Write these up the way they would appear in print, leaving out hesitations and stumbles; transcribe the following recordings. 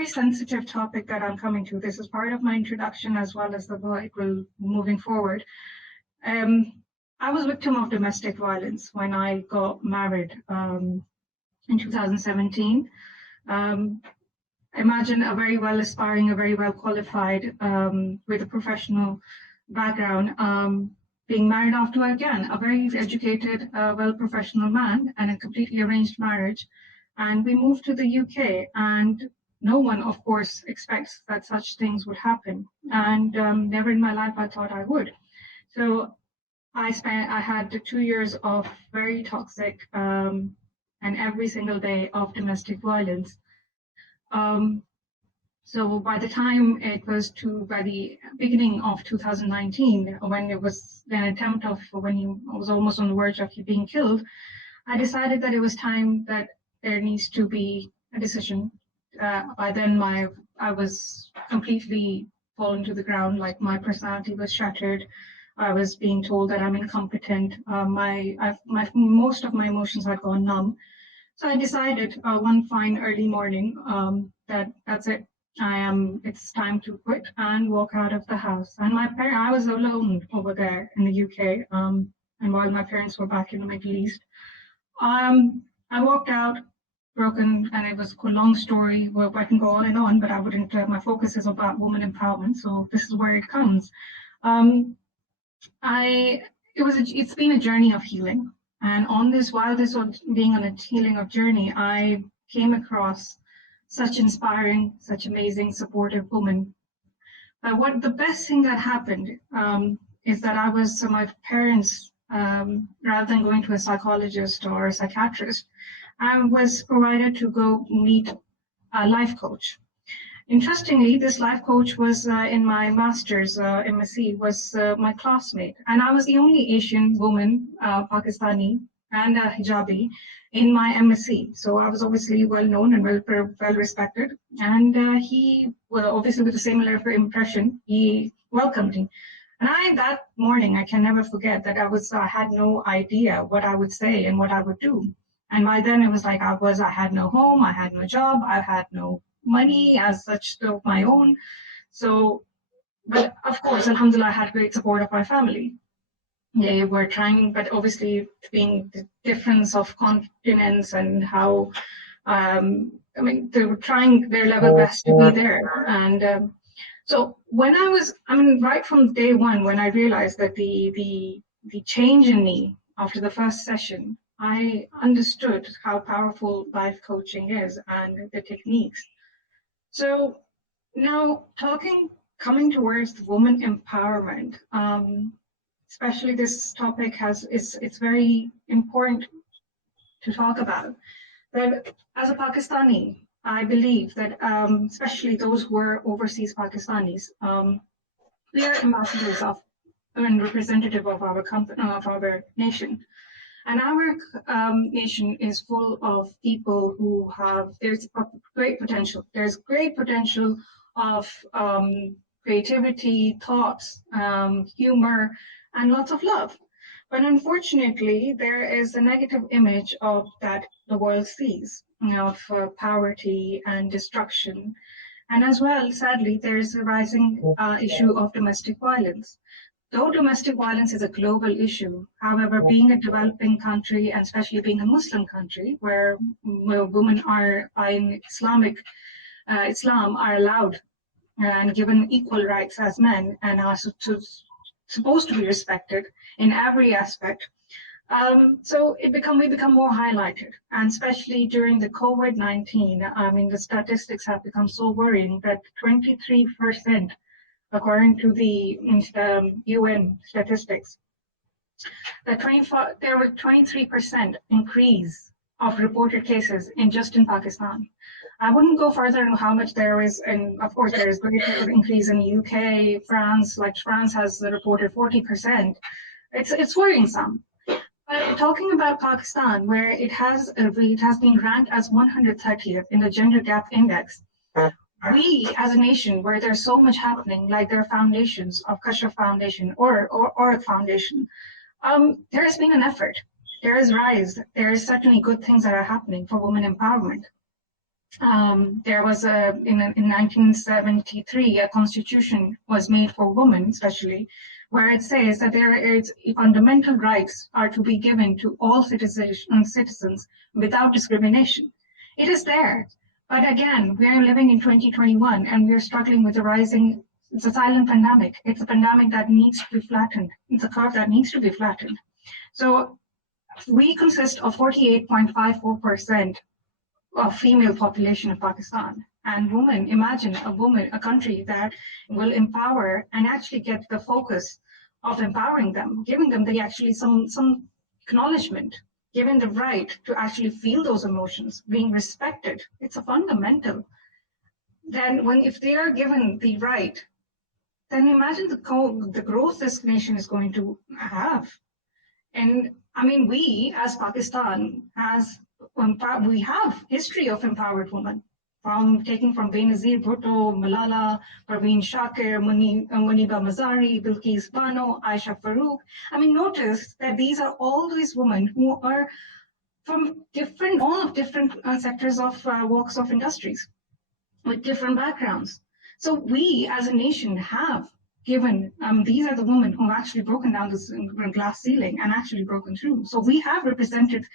very sensitive topic that I'm coming to. This is part of my introduction as well as the book will moving forward. I was victim of domestic violence when I got married in 2017. Imagine a very well aspiring, a very well qualified, with a professional background, being married after, again, a very educated, well professional man, and a completely arranged marriage. And we moved to the UK, and no one, of course, expects that such things would happen. And never in my life I thought I would. So I had 2 years of very toxic and every single day of domestic violence. So by the time it was by the beginning of 2019, when it was an attempt of, when he was almost on the verge of being killed, I decided that it was time that there needs to be a decision. By then I was completely fallen to the ground, like my personality was shattered. I was being told that I'm incompetent. Most of my emotions had gone numb. So I decided one fine early morning that's it. It's time to quit and walk out of the house. And I was alone over there in the UK, and while my parents were back in the Middle East. I walked out broken, and it was a long story. Well, I can go on and on, but I wouldn't. My focus is about women empowerment, so this is where it comes. It's been a journey of healing, and while this was being on a healing of journey, I came across such inspiring, such amazing, supportive women. But the best thing that happened is that my parents, rather than going to a psychologist or a psychiatrist, I was provided to go meet a life coach. Interestingly, this life coach was in my master's MSc, was my classmate. And I was the only Asian woman, Pakistani, and hijabi in my MSc. So I was obviously well known and well respected. And he, well, obviously with a similar impression, he welcomed me. And that morning, I can never forget that I had no idea what I would say and what I would do. And by then it was like I had no home, I had no job, I had no money as such of my own. So, but of course, alhamdulillah, I had great support of my family. They were trying, but obviously being the difference of continents and how, they were trying their level best to be there. And so when right from day one, when I realized that the change in me after the first session, I understood how powerful life coaching is and the techniques. So now coming towards woman empowerment, especially this topic it's very important to talk about. But as a Pakistani, I believe that especially those who are overseas Pakistanis, we are ambassadors of and representative of our nation. And our nation is full of people who there's great potential. There's great potential of creativity, thoughts, humor, and lots of love. But unfortunately, there is a negative image of that the world sees, of poverty and destruction. And as well, sadly, there is a rising issue of domestic violence. Though domestic violence is a global issue, however, being a developing country, and especially being a Muslim country, where women are in Islam are allowed and given equal rights as men, and are supposed to be respected in every aspect. So we become more highlighted, and especially during the COVID-19, the statistics have become so worrying that 23%, according to the UN statistics, there were 23% increase of reported cases in Pakistan. I wouldn't go further on how much there is, and of course there is great increase in the UK, France. Like France has reported 40%. It's worrying some. But talking about Pakistan, where it has been ranked as 130th in the Gender Gap Index. We, as a nation, where there's so much happening, like their foundations of Kashraf Foundation or Foundation, there has been an effort. There is rise. There is certainly good things that are happening for women empowerment. There was in 1973, a constitution was made for women, especially, where it says that there is fundamental rights are to be given to all citizens without discrimination. It is there, but again, we are living in 2021 and we are struggling with the rising. It's a silent pandemic. It's a pandemic that needs to be flattened. It's a curve that needs to be flattened. So we consist of 48.54% of female population of Pakistan. And women, imagine a country that will empower and actually get the focus of empowering them, giving them some acknowledgement, giving the right to actually feel those emotions, being respected. It's a fundamental. Then if they are given the right, then imagine the growth this nation is going to have. And I mean, we as Pakistan we have history of empowered women, taking from Benazir Bhutto, Malala, Parveen Shakir, Muniba Mazari, Bilkis Bano, Aisha Farooq. I mean, notice that these are all these women who are from all of different sectors of walks of industries with different backgrounds. So we as a nation have given, these are the women who have actually broken down this glass ceiling and actually broken through. So we have represented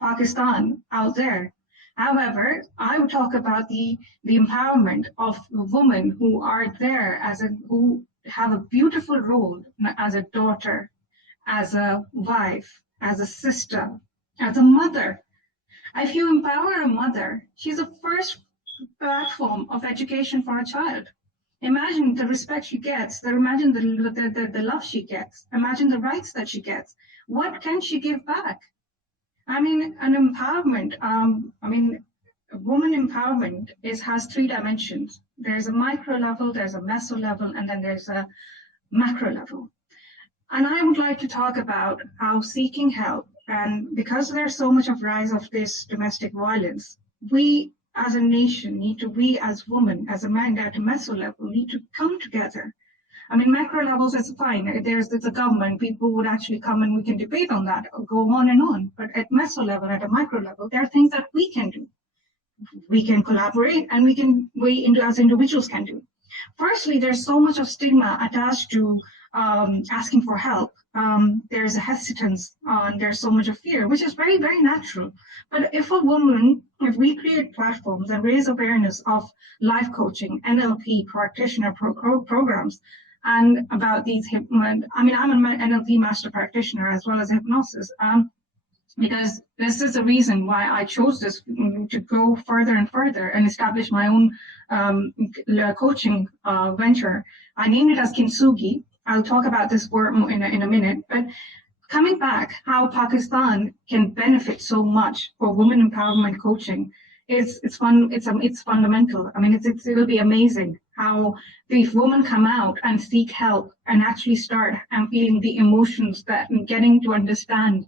Pakistan out there. However, I would talk about the empowerment of women who are there who have a beautiful role as a daughter, as a wife, as a sister, as a mother. If you empower a mother, she's the first platform of education for a child. Imagine the respect she gets, imagine the love she gets, imagine the rights that she gets. What can she give back? I mean, an empowerment, woman empowerment has three dimensions. There's a micro level, there's a meso level, and then there's a macro level. And I would like to talk about how seeking help, and because there's so much of rise of this domestic violence, we as a nation we as women, as a man at a meso level, need to come together. I mean, macro levels is fine. There's a government, people would actually come and we can debate on that, or go on and on. But at meso level, at a micro level, there are things that we can do. We can collaborate and as individuals can do. Firstly, there's so much of stigma attached to asking for help. There's a hesitance, there's so much of fear, which is very, very natural. But if we create platforms and raise awareness of life coaching, NLP practitioner programs, and about these, I'm an NLP master practitioner as well as hypnosis, because this is the reason why I chose this, to go further and further and establish my own coaching venture. I named it as Kintsugi. I'll talk about this word in a minute, but coming back, how Pakistan can benefit so much for women empowerment coaching. It's fundamental. I mean, it'll be amazing how these women come out and seek help and actually start and feeling the emotions that and getting to understand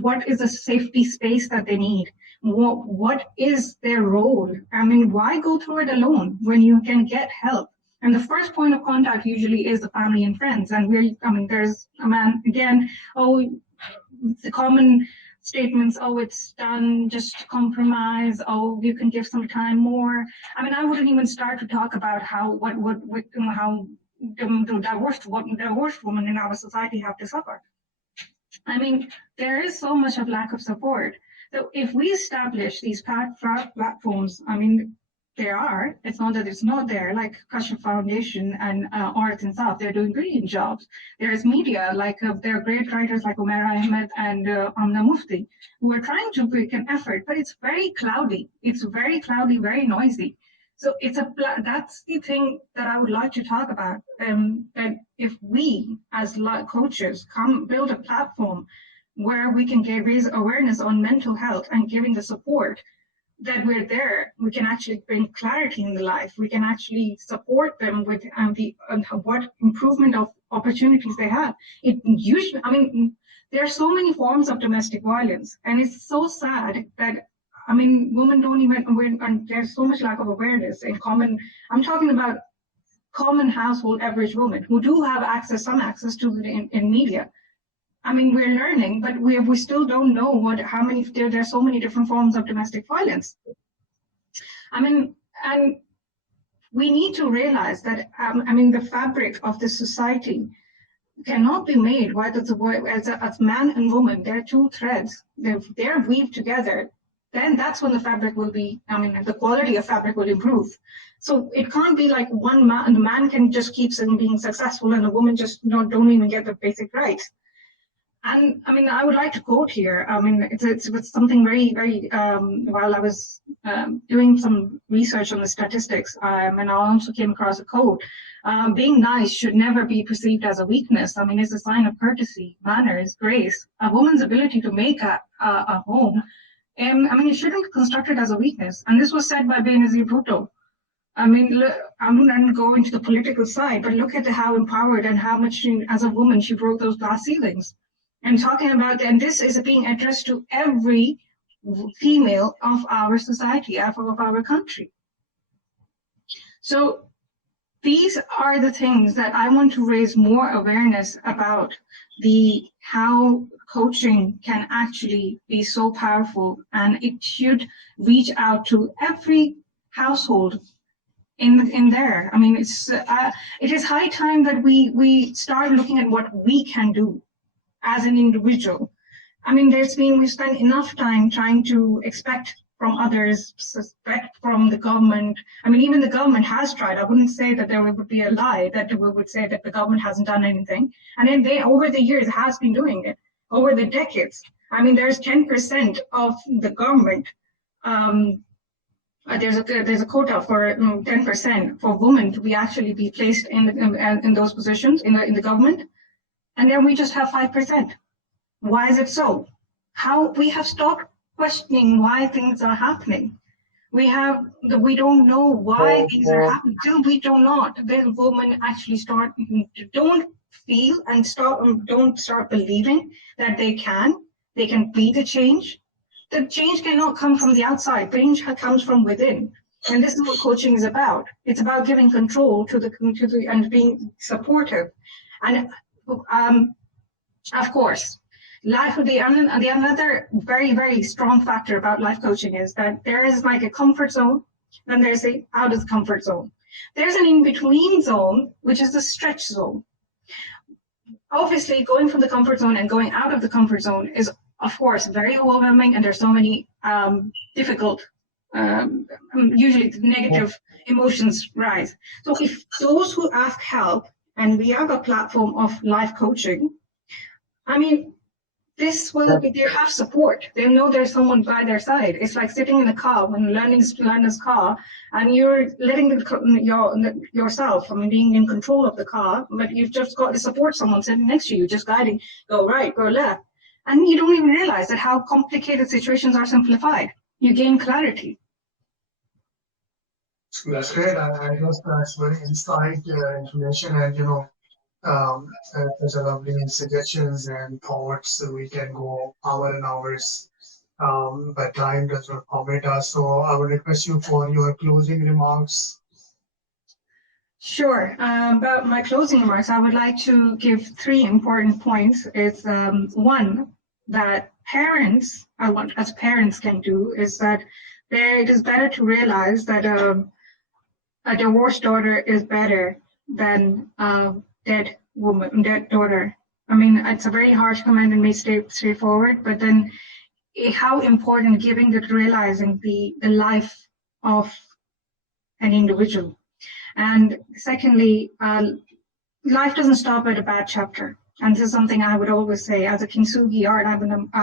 what is a safety space that they need. What is their role? I mean, why go through it alone when you can get help? And the first point of contact usually is the family and friends. And there's a man again, the common statements, it's done, just compromise, you can give some time more. I mean, I wouldn't even start to talk about how the divorced women in our society have to suffer. I mean, there is so much of lack of support. So if we establish these platforms, I mean, it's not that it's not there, like Kashif Foundation and Arts and South, they're doing brilliant jobs. There's media, like there are great writers like Umaira Ahmed and Amna Mufti, who are trying to make an effort, but it's very cloudy. It's very cloudy, very noisy. So that's the thing that I would like to talk about, that if we as coaches build a platform where we can raise awareness on mental health and giving the support, that we're there, we can actually bring clarity in the life. We can actually support them with what improvement of opportunities they have. There are so many forms of domestic violence, and it's so sad that women don't even, and there's so much lack of awareness in I'm talking about common household average women who do have some access to it in media. I mean, we're learning, but we still don't know there are so many different forms of domestic violence. I mean, and we need to realize that, I mean, the fabric of this society cannot be made whether as man and woman. They're two threads. They're weaved together. Then that's when the fabric will be, I mean, the quality of fabric will improve. So it can't be like one man, the man can just keep being successful and the woman just don't even get the basic rights. And I mean, I would like to quote here. I mean, it's something very, very, while I was doing some research on the statistics, and I also came across a quote. Being nice should never be perceived as a weakness. I mean, it's a sign of courtesy, manners, grace. A woman's ability to make a home, I mean, it shouldn't be constructed as a weakness. And this was said by Benazir Bhutto. I mean, look, I'm not going to go into the political side, but look at how empowered and how much, as a woman, she broke those glass ceilings. And talking about, and this is being addressed to every female of our society, of our country. So these are the things that I want to raise more awareness about, how coaching can actually be so powerful, and it should reach out to every household in there. I mean, it is high time that we start looking at what we can do as an individual. I mean, we've spent enough time trying to expect from others, suspect from the government. I mean, even the government has tried. I wouldn't say that there would be a lie that we would say that the government hasn't done anything. And then they, over the years, has been doing it, over the decades. I mean, there's 10% of the government. There's a quota for 10% for women to be placed in those positions in the government. And then we just have 5%. Why is it so? How we have stopped questioning why things are happening. We don't know why things are happening till we do not. Then women actually don't feel and don't start believing that they can be the change. The change cannot come from the outside. Change comes from within. And this is what coaching is about. It's about giving control to the and being supportive. And of course, another very, very strong factor about life coaching is that there is like a comfort zone, and there's a out of the comfort zone. There's an in-between zone, which is the stretch zone. Obviously, going from the comfort zone and going out of the comfort zone is, of course, very overwhelming, and there's so many difficult, usually negative emotions rise. So if those who ask help, and we have a platform of life coaching, I mean, they have support. They know there's someone by their side. It's like sitting in a car when learning to learn this car, and you're letting yourself, I mean, being in control of the car, but you've just got to support someone sitting next to you, just guiding, go right, go left. And you don't even realize that how complicated situations are simplified. You gain clarity. That's great. I guess that's very insight information, and there's a lovely suggestions and thoughts. We can go hours and hours, but time does not permit us. So I would request you for your closing remarks. Sure. About my closing remarks, I would like to give 3 important points. It's one, that parents, as parents can do, is that it is better to realize that a divorced daughter is better than a dead daughter. I mean, it's a very harsh comment and may stay straightforward, but then how important realizing the life of an individual. And secondly, life doesn't stop at a bad chapter. And this is something I would always say as a kintsugi art.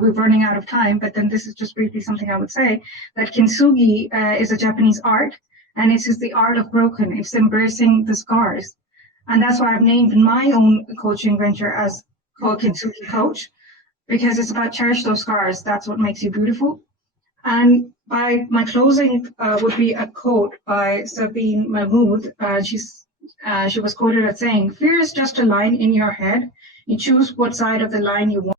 We're running out of time, but then this is just briefly something I would say, that kintsugi is a Japanese art, and it is the art of broken. It's embracing the scars. And that's why I've named my own coaching venture as Kintsugi Coach, because it's about cherish those scars. That's what makes you beautiful. And by my closing would be a quote by Sabine Mahmood. She was quoted as saying, "Fear is just a line in your head. You choose what side of the line you want."